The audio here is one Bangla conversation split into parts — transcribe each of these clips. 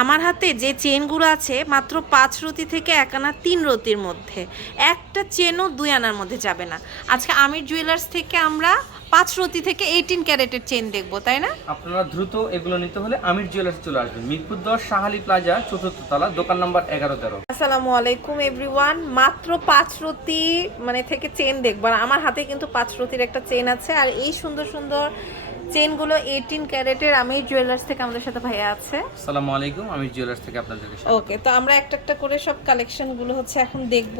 আমার হাতে যে চেনগুলো আছে, মাত্র পাঁচ রতি থেকে এক আনা তিন রতির মধ্যে। একটা চেনও দুই আনার মধ্যে যাবে না। আজকে আমির জুয়েলার্স থেকে আমরা পাঁচ রতি থেকে এইটিন ক্যারেটের চেন দেখব তাই না? আপনারা দ্রুত এগুলো নিতে হলে আমির জুয়েলার্স চলে আসবেন। মিরপুর দশ শাহালি প্লাজা চতুর্থ তলা দোকান নম্বর এগারো তেরো। আসসালামু আলাইকুম এভরিওয়ান মাত্র পাঁচ রতি মানে থেকে চেন দেখব। আর আমার হাতে কিন্তু পাঁচ রতির একটা চেন আছে। আর এই সুন্দর সুন্দর চেনগুলো এইটিন ক্যারেটের আমির জুয়েলার্স থেকে আমাদের সাথে ভাইয়া আছে। আসসালামু আলাইকুম আমির জুয়েলার্স থেকে আপনাদেরকে ওকে তো আমরা একটা একটা করে সব কালেকশনগুলো হচ্ছে এখন দেখব।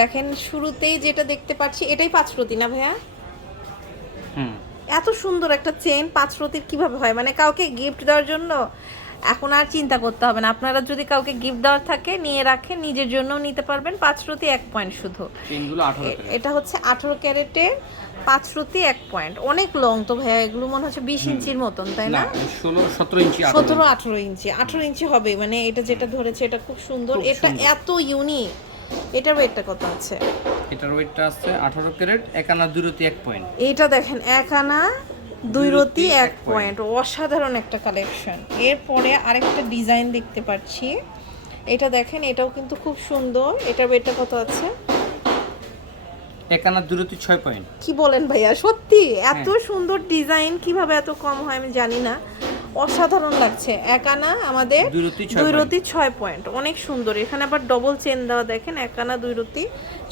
দেখেন শুরুতেই যেটা দেখতে পাচ্ছি এটাই পাঁচ রতি না ভাইয়া? এত সুন্দর একটা চেন পাঁচ রতির কীভাবে হয়? মানে কাউকে গিফট দেওয়ার জন্য এখন আর চিন্তা করতে হবে না। আপনারা যদি কাউকে গিফট দেওয়ার থাকে নিয়ে রাখেন নিজের জন্যও নিতে পারবেন। পাঁচ রতি এক পয়েন্ট শুধু। এটা হচ্ছে আঠারো ক্যারেটে পাঁচ রতি এক পয়েন্ট অনেক লং তো ভাইয়া এগুলো মনে হচ্ছে বিশ ইঞ্চির মতন তাই না না? ষোলো সতেরো ইঞ্চি সতেরো আঠারো ইঞ্চি। আঠারো ইঞ্চি হবে মানে এটা যেটা ধরেছে এটা খুব সুন্দর। এটা এত ইউনিক এটার ওয়েটটা কত আছে। এটার ওয়েটটা আছে আঠারো ক্যারেট একানা দুরতি এক পয়েন্ট এইটা দেখেন এক আনা দুই দুই রতি রতি এক এক পয়েন্ট অসাধারণ একটা কালেকশন এরপরে আরেকটা ডিজাইন দেখতে পাচ্ছি। এটা দেখেন এটাও কিন্তু খুব সুন্দর। এটার ওয়েটটা কত আছে? একানা দুরতি ছয় পয়েন্ট কি বলেন ভাইয়া? সত্যি এত হ্যাঁ। সুন্দর ডিজাইন কীভাবে এত কম হয় আমি জানি না। অসাধারণ লাগছে। এক আনা আমাদের দুই রতি ছয় পয়েন্ট অনেক সুন্দর। এখানে আবার ডবল চেন দেওয়া দেখেন এক আনা দুই রতি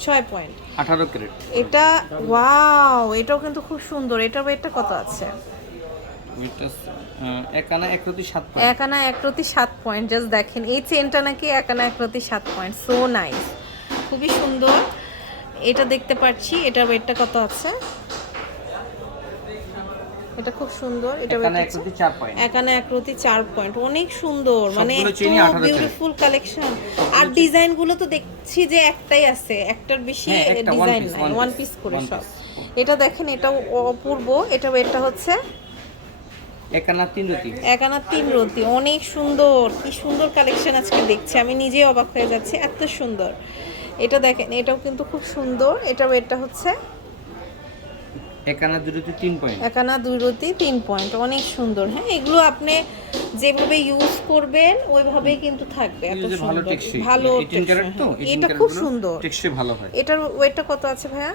ছয় পয়েন্ট আঠারো ক্যারেট। এটা ওয়াও এটাও কিন্তু খুব সুন্দর। এটা ওয়েটটা কত আছে? একানা এক রতি সাত পয়েন্ট এক আনা এক রতি সাত পয়েন্ট জাস্ট দেখেন এই চেনটা নাকি এক আনা এক রতি সাত পয়েন্ট সো নাইস খুবই সুন্দর। এটা দেখতে পাচ্ছি এটা ওয়েটটা কত আছে? এটা খুব সুন্দর এটা একানা চার পয়েন্ট অনেক সুন্দর মানে এত চেনই 18 ক্যারেট। বিউটিফুল কালেকশন আর ডিজাইনগুলো তো দেখছি যে একটাই আছে একটার বেশি হ্যাঁ, ডিজাইন নাই ওয়ান পিস করে সব। এটা দেখেন এটাও অপূর্ব এটা এটা হচ্ছে একানা তিন রতি। একানা তিন রতি অনেক সুন্দর কি সুন্দর কালেকশন আজকে দেখছি আমি নিজেই অবাক হয়ে যাচ্ছি এত সুন্দর। এটা দেখেন এটাও কিন্তু খুব সুন্দর এটা এটা হচ্ছে একানা দুরতি তিন পয়েন্ট একানা দুই রতি তিন পয়েন্ট অনেক সুন্দর হ্যাঁ? এগুলো আপনি যেভাবে ইউজ করবেন ওইভাবেই কিন্তু থাকবে এত সুন্দর। ভালো 18 টেকসই, ক্যারেট তো হ্যাঁ। 18 এটা খুব সুন্দর। টেকসই ভালো হয়। এটার ওয়েটটা কত আছে ভাইয়া?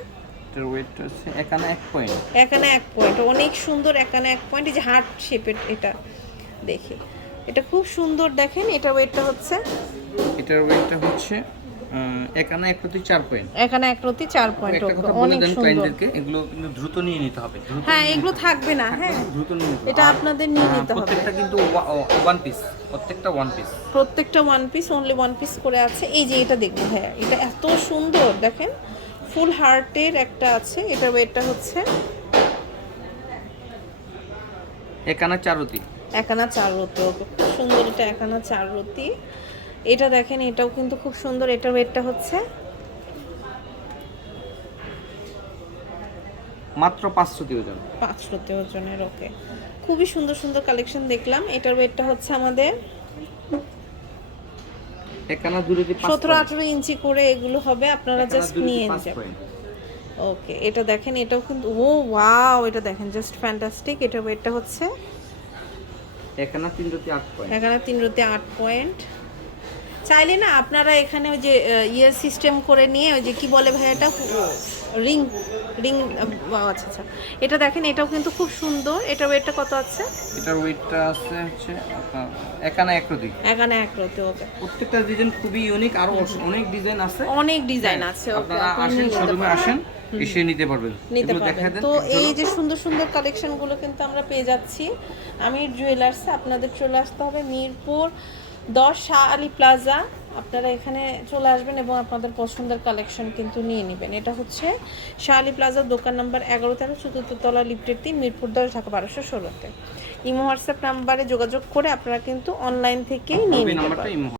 এটার ওয়েটটা আছে একানা এক পয়েন্ট এখানে এক পয়েন্ট অনেক সুন্দর এখানে এক পয়েন্ট এই যে হার্ট শেপের এটা দেখি। এটা খুব সুন্দর দেখেন এটা ওয়েটটা হচ্ছে? এটার ওয়েটটা হচ্ছে একানা এক প্রতি চার পয়েন্ট এখানে এক রতি চার পয়েন্ট অনেক সুন্দর। এগুলো কিন্তু দ্রুত নিয়ে নিতে হবে হ্যাঁ এগুলো থাকবে না হ্যাঁ দ্রুত নিয়ে নিতে এটা আপনাদের নিয়ে নিতে হবে। প্রত্যেকটা কিন্তু ওয়ান পিস প্রত্যেকটা ওয়ান পিস প্রত্যেকটা one piece only one piece করে আছে। এই যে এটা দেখব হ্যাঁ এটা এত সুন্দর দেখেন ফুল হার্টের একটা আছে এটার ওয়েটটা হচ্ছে একানা চারতি একানা চার রতি ওকে খুব সুন্দর এটা একানা চার রতি। এটা দেখেন এটাও কিন্তু খুব সুন্দর এটার ওয়েটটা হচ্ছে? মাত্র পাঁচশোটি ওজন পাঁচ রতি ওজনের ওকে। খুবই সুন্দর সুন্দর কালেকশন দেখলাম। এটার ওয়েটটা হচ্ছে আমাদের একানা সতেরো। আঠেরো ইঞ্চি করে এগুলো হবে আপনারা জাস্ট নিয়ে যাবেন। ওকে এটা দেখেন এটাও কিন্তু ও ওয়াও এটা দেখেন জাস্ট ফ্যান্টাস্টিক এটা ওয়েটটা হচ্ছে? একানা তিন রতি আট পয়েন্ট। এখানে তিন রতি আট পয়েন্ট। চাইলে না আপনারা এখানে ওই যে ইয়ে সিস্টেম করে নিয়ে ওই যে কি বলে ভাই এটা রিং রিং আচ্ছা আচ্ছা। এটা দেখেন এটাও কিন্তু খুব সুন্দর। এটা ওয়েটটা কত আছে? এটার ওয়েটটা আছে হচ্ছে একানা এক রতি এখানে এক রতি ওকে। প্রত্যেকটা ডিজাইন খুবই ইউনিক আরও অনেক ডিজাইন আছে। অনেক ডিজাইন আছে ওকে। আপনারা আসেন শোরুমে আসেন এসে নিতে পারবেন। নিতে পারবেন। তো এই যে সুন্দর সুন্দর কালেকশনগুলো কিন্তু আমরা পেয়ে যাচ্ছি। আমি জুয়েলার্সে আপনাদের চলে আসতে হবে মিরপুর দশ শাহ আলী প্লাজা আপনারা এখানে চলে আসবেন এবং আপনাদের পছন্দের কালেকশন কিন্তু নিয়ে নেবেন। এটা হচ্ছে শাহ আলী প্লাজা দোকান নাম্বার এগারো তেরো চতুর্থতলা লিফটের তিন মিরপুর দশ ঢাকা বারোশো ষোলোতে। ইমো হোয়াটসঅ্যাপ নাম্বারে যোগাযোগ করে আপনারা কিন্তু অনলাইন থেকেই নিয়ে নেবেন নিতে ইমো